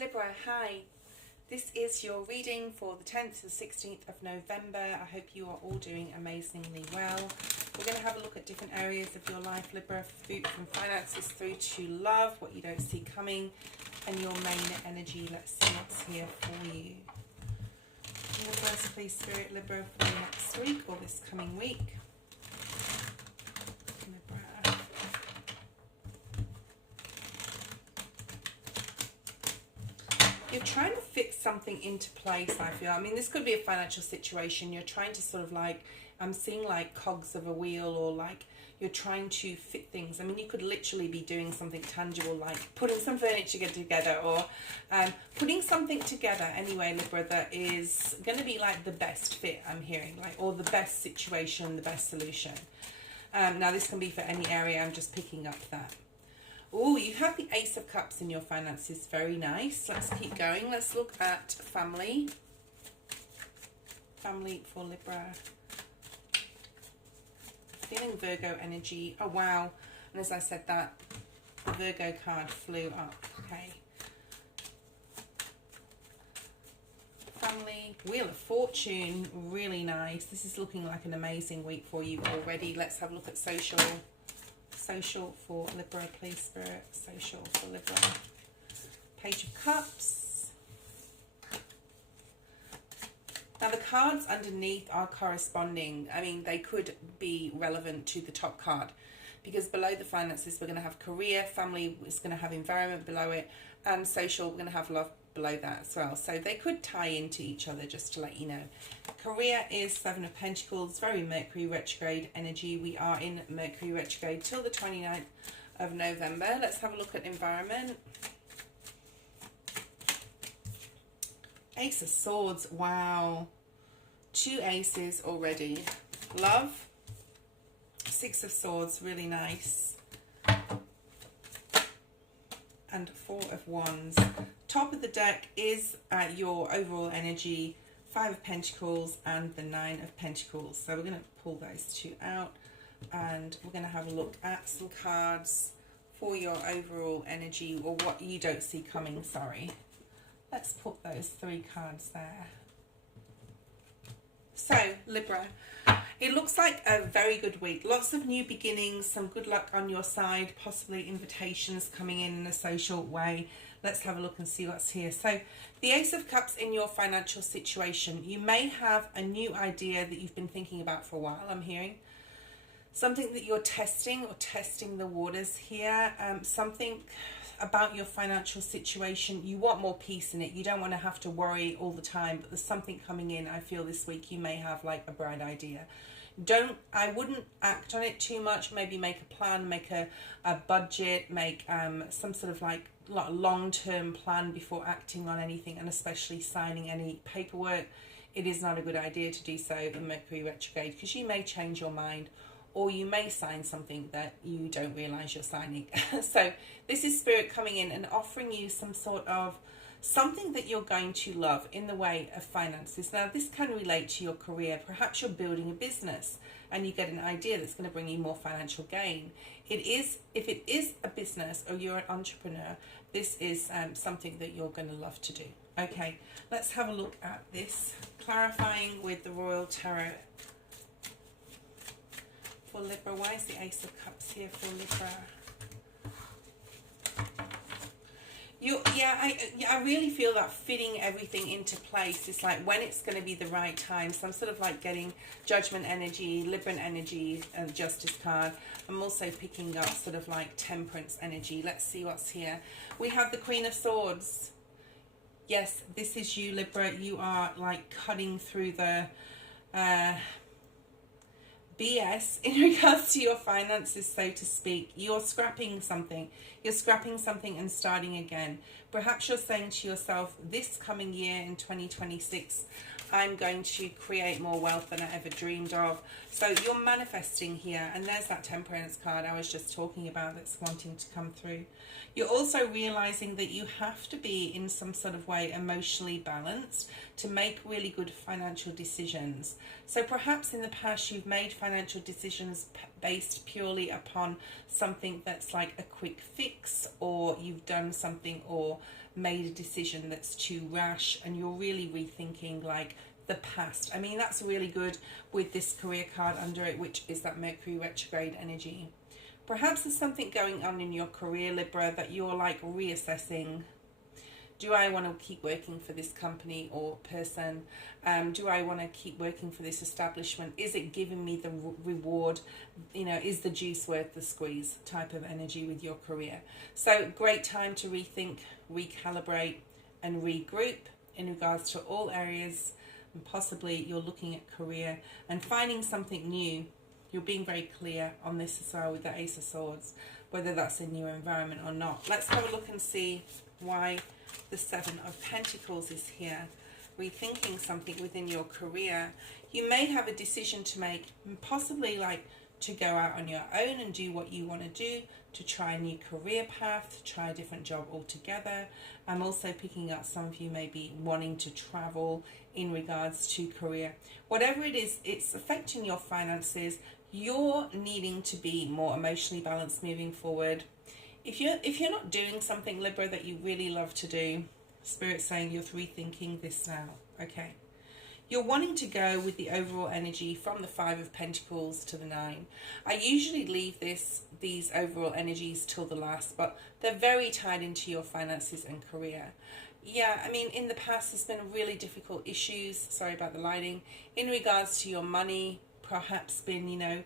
Libra, hi. This is your reading for the 10th to the 16th of November. I hope you are all doing amazingly well. We're going to have a look at different areas of your life, Libra, from finances through to love, what you don't see coming, and your main energy. Let's see what's here for you. Universe, please, Spirit, Libra, for next week or this coming week. Libra. You're trying to fit something into place, I feel. I mean, this could be a financial situation. You're trying to sort of like, I'm seeing like cogs of a wheel, or like you're trying to fit things. I mean, you could literally be doing something tangible, like putting some furniture together, or putting something together anyway, Libra, that is going to be like the best fit, I'm hearing, like, or the best situation, the best solution. Now, this can be for any area. I'm just picking up that. Oh, you have the Ace of Cups in your finances. Very nice. Let's keep going. Let's look at family. Family for Libra. Feeling Virgo energy. Oh, wow. And as I said that, the Virgo card flew up. Okay. Family. Wheel of Fortune. Really nice. This is looking like an amazing week for you already. Let's have a look at social. Social for Libra, please, Spirit. Social for Libra. Page of Cups. Now, the cards underneath are corresponding. I mean, they could be relevant to the top card, because below the finances, we're going to have career, family is going to have environment below it, and social, we're going to have love below that as well. So they could tie into each other, just to let you know. Career is Seven of Pentacles, very Mercury retrograde energy. We are in Mercury retrograde till the 29th of November. Let's have a look at environment. Ace of Swords, wow. 2 aces already. Love, Six of Swords, really nice. And 4 of Wands. Top of the deck is your overall energy, 5 of Pentacles and the 9 of Pentacles. So we're going to pull those two out, and we're going to have a look at some cards for your overall energy, or what you don't see coming, sorry. Let's put those 3 cards there. So, Libra, it looks like a very good week. Lots of new beginnings, some good luck on your side, possibly invitations coming in a social way. Let's have a look and see what's here. So, the Ace of Cups in your financial situation. You may have a new idea that you've been thinking about for a while, I'm hearing. Something that you're testing, or testing the waters here. Something about your financial situation. You want more peace in it. You don't want to have to worry all the time, but there's something coming in. I feel this week you may have like a bright idea. I wouldn't act on it too much. Maybe make a plan, make a budget, make some sort of like long-term plan before acting on anything, and especially signing any paperwork. It is not a good idea to do so in Mercury retrograde, because you may change your mind, or you may sign something that you don't realize you're signing. So this is Spirit coming in and offering you some sort of something that you're going to love in the way of finances. Now, this can relate to your career. Perhaps you're building a business and you get an idea that's going to bring you more financial gain. If it is a business, or you're an entrepreneur, this is something that you're going to love to do. Okay, let's have a look at this. Clarifying with the Royal Tarot for Libra. Why is the Ace of Cups here for Libra? I really feel that fitting everything into place is like when it's going to be the right time. So I'm sort of like getting Judgment energy, Libran energy, and Justice card. I'm also picking up sort of like Temperance energy. Let's see what's here. We have the Queen of Swords. Yes, this is you, Libra. You are like cutting through the BS in regards to your finances, so to speak. You're scrapping something. You're scrapping something and starting again. Perhaps you're saying to yourself, this coming year in 2026, I'm going to create more wealth than I ever dreamed of. So you're manifesting here, and there's that Temperance card I was just talking about that's wanting to come through. You're also realizing that you have to be in some sort of way emotionally balanced to make really good financial decisions. So perhaps in the past you've made financial decisions based purely upon something that's like a quick fix, or you've done something or made a decision that's too rash, and you're really rethinking like the past. I mean, that's really good with this career card under it, which is that Mercury retrograde energy. Perhaps there's something going on in your career, Libra, that you're like reassessing. Do I want to keep working for this company or person? Do I want to keep working for this establishment? Is it giving me the reward? You know, is the juice worth the squeeze type of energy with your career? So great time to rethink, recalibrate and regroup in regards to all areas. And possibly you're looking at career and finding something new. You're being very clear on this as well with the Ace of Swords, whether that's in your environment or not. Let's have a look and see why the Seven of Pentacles is here. Rethinking something within your career. You may have a decision to make, possibly like to go out on your own and do what you want to do, to try a new career path, to try a different job altogether. I'm also picking up some of you may be wanting to travel in regards to career. Whatever it is, it's affecting your finances. You're needing to be more emotionally balanced moving forward. If you're not doing something, Libra, that you really love to do, Spirit's saying you're rethinking this now. Okay. You're wanting to go with the overall energy from the Five of Pentacles to the Nine. I usually leave these overall energies till the last, but they're very tied into your finances and career. Yeah, I mean, in the past there's been really difficult issues, sorry about the lighting, in regards to your money, perhaps been, you know,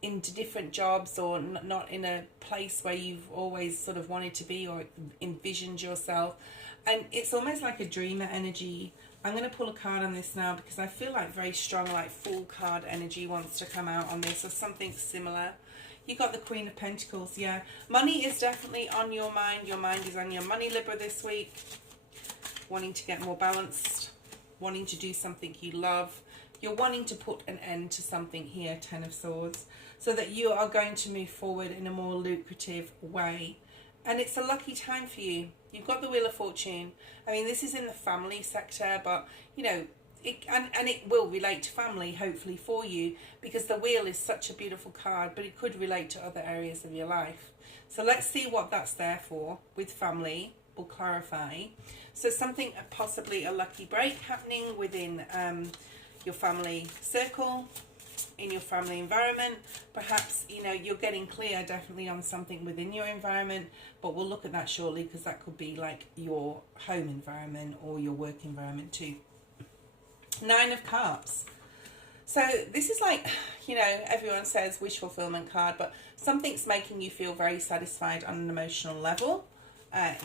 into different jobs or not in a place where you've always sort of wanted to be or envisioned yourself. And it's almost like a dreamer energy. I'm going to pull a card on this now because I feel like very strong, like Fool card energy wants to come out on this or something similar. You got the Queen of Pentacles, yeah. Money is definitely on your mind. Your mind is on your money, Libra, this week. Wanting to get more balanced, wanting to do something you love. You're wanting to put an end to something here, Ten of Swords, so that you are going to move forward in a more lucrative way. And it's a lucky time for you. You've got the Wheel of Fortune. I mean, this is in the family sector, but, you know, and it will relate to family, hopefully, for you, because the Wheel is such a beautiful card, but it could relate to other areas of your life. So let's see what that's there for with family. We'll clarify. So something, possibly a lucky break happening within your family circle, in your family environment. Perhaps, you know, you're getting clear definitely on something within your environment, but we'll look at that shortly because that could be like your home environment or your work environment too. Nine of Cups. So this is like, you know, everyone says wish fulfillment card, but something's making you feel very satisfied on an emotional level.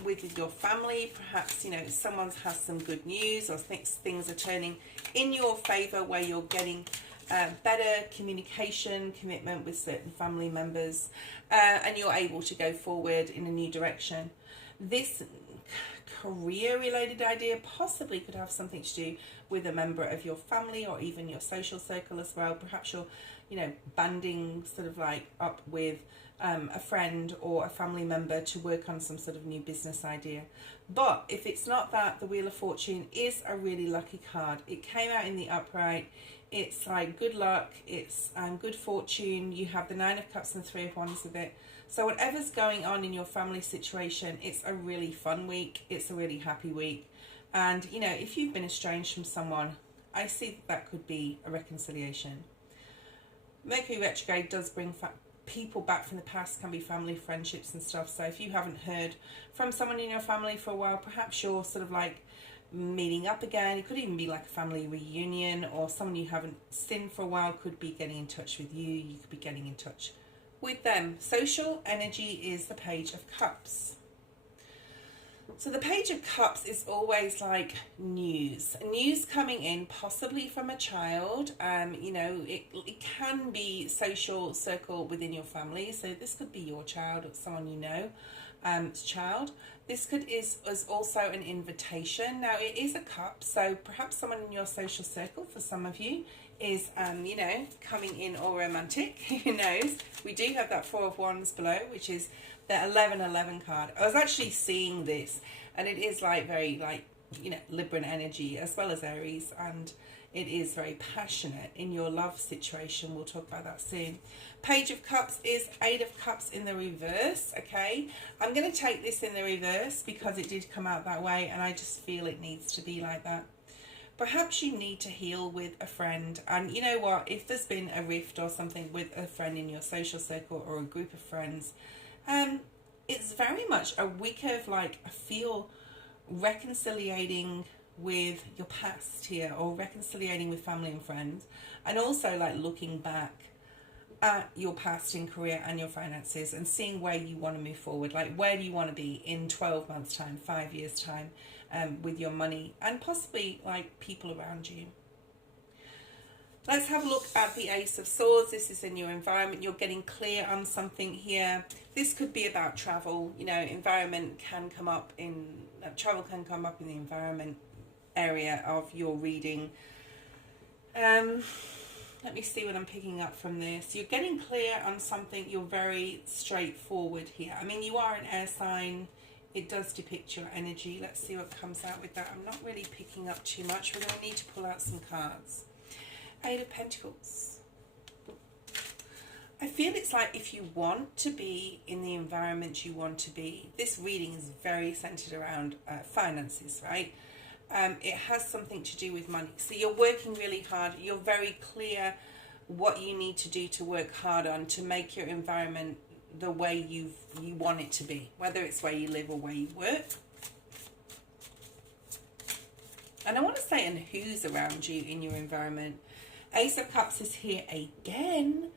With your family, perhaps, you know, someone has some good news or thinks things are turning in your favor where you're getting better communication, commitment with certain family members, and you're able to go forward in a new direction. This career related idea possibly could have something to do with a member of your family or even your social circle as well. Perhaps you're, you know, banding sort of like up with a friend or a family member to work on some sort of new business idea. But if it's not that, the Wheel of Fortune is a really lucky card. It came out in the upright. It's like good luck, it's good fortune. You have the Nine of Cups and Three of Wands with it. So whatever's going on in your family situation, it's a really fun week. It's a really happy week. And, you know, if you've been estranged from someone, I see that could be a reconciliation. Mercury retrograde does bring people back from the past, can be family, friendships and stuff. So if you haven't heard from someone in your family for a while, perhaps you're sort of like meeting up again. It could even be like a family reunion, or someone you haven't seen for a while could be getting in touch with you. You could be getting in touch with them. Social energy is the Page of Cups. So the Page of Cups is always like news coming in, possibly from a child. You know, it can be social circle within your family. So this could be your child or someone you know, child. This is also an invitation. Now, it is a cup, so perhaps someone in your social circle, for some of you, is, you know, coming in all romantic. Who knows? We do have that Four of Wands below, which is the 1111 card. I was actually seeing this, and it is like very, like, you know, Libran energy as well as Aries, and it is very passionate in your love situation. We'll talk about that soon. Page of Cups is Eight of Cups in the reverse. Okay, I'm going to take this in the reverse because it did come out that way, and I just feel it needs to be like that. Perhaps you need to heal with a friend, and you know what, if there's been a rift or something with a friend in your social circle or a group of friends, it's very much a week of, like, I feel reconciliating with your past here, or reconciliating with family and friends, and also like looking back at your past in career and your finances and seeing where you want to move forward. Like, where do you want to be in 12 months time, 5 years time, with your money and possibly like people around you. Let's have a look at the Ace of Swords. This is in your environment. You're getting clear on something here. This could be about travel. You know, environment can come up in, travel can come up in the environment area of your reading. Let me see what I'm picking up from this. You're getting clear on something. You're very straightforward here. I mean, you are an air sign. It does depict your energy. Let's see what comes out with that. I'm not really picking up too much. We're going to need to pull out some cards. Eight of Pentacles. I feel it's like if you want to be in the environment you want to be, this reading is very centered around finances, right? It has something to do with money. So you're working really hard. You're very clear what you need to do to work hard on to make your environment the way you want it to be, whether it's where you live or where you work. And I want to say, and who's around you in your environment. Ace of Cups is here again.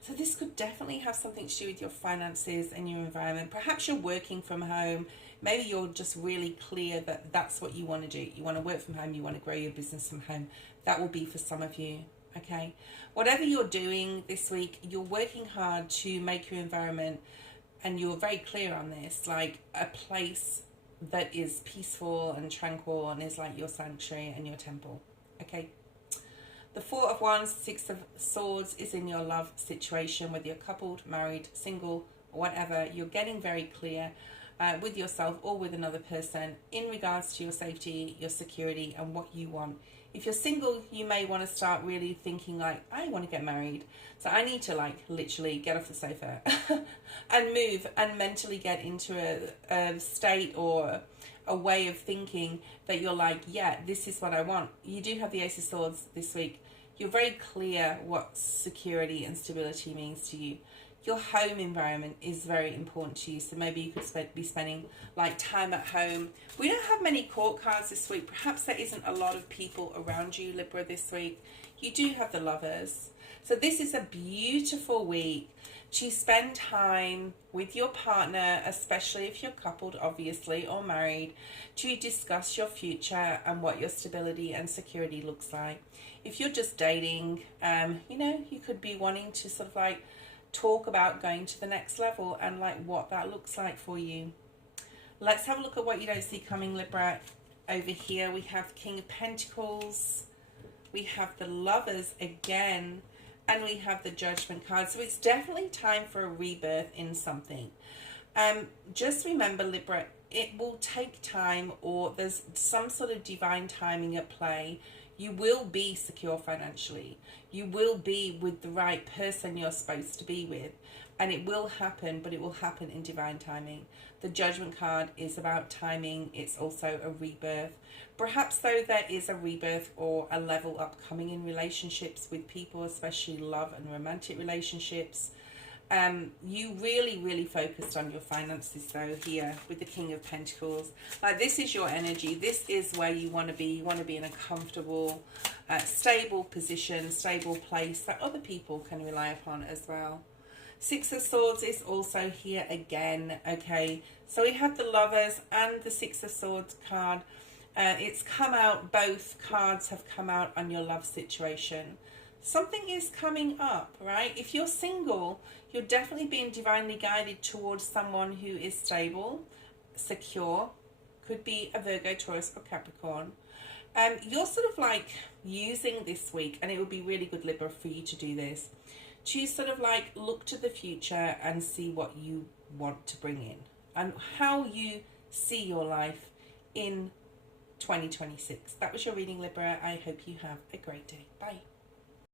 So this could definitely have something to do with your finances and your environment. Perhaps you're working from home. Maybe you're just really clear that that's what you want to do. You want to work from home. You want to grow your business from home. That will be for some of you. Okay. Whatever you're doing this week, you're working hard to make your environment, and you're very clear on this, like a place that is peaceful and tranquil and is like your sanctuary and your temple. Okay. The Four of Wands, Six of Swords is in your love situation, whether you're coupled, married, single, or whatever. You're getting very clear with yourself or with another person in regards to your safety, your security, and what you want. If you're single, you may want to start really thinking like, I want to get married. So I need to like literally get off the sofa and move and mentally get into a state or a way of thinking that you're like, yeah, this is what I want. You do have the Ace of Swords this week. You're very clear what security and stability means to you. Your home environment is very important to you. So maybe you could be spending like time at home. We don't have many court cards this week. Perhaps there isn't a lot of people around you, Libra, this week. You do have the Lovers. So this is a beautiful week to spend time with your partner, especially if you're coupled, obviously, or married, to discuss your future and what your stability and security looks like. If you're just dating, you know, you could be wanting to sort of like talk about going to the next level and like what that looks like for you. Let's have a look at what you don't see coming, Libra. Over here we have King of Pentacles, we have the Lovers again, and we have the Judgment card. So it's definitely time for a rebirth in something. Just remember, Libra, it will take time, or there's some sort of divine timing at play. You will be secure financially. You will be with the right person you're supposed to be with. And it will happen, but it will happen in divine timing. The Judgment card is about timing. It's also a rebirth. Perhaps, though, there is a rebirth or a level up coming in relationships with people, especially love and romantic relationships. You really focused on your finances, though, here with the King of Pentacles. Like, this is your energy. This is where you want to be. You want to be in a comfortable, stable position, stable place that other people can rely upon as well. Six of Swords is also here again. Okay, so we have the Lovers and the Six of Swords card. It's come out, both cards have come out on your love situation. Something is coming up, right? If you're single, you're definitely being divinely guided towards someone who is stable, secure. Could be a Virgo, Taurus or Capricorn. You're sort of like using this week, and it would be really good, Libra, for you to do this, to sort of like look to the future and see what you want to bring in and how you see your life in 2026. That was your reading, Libra. I hope you have a great day. Bye.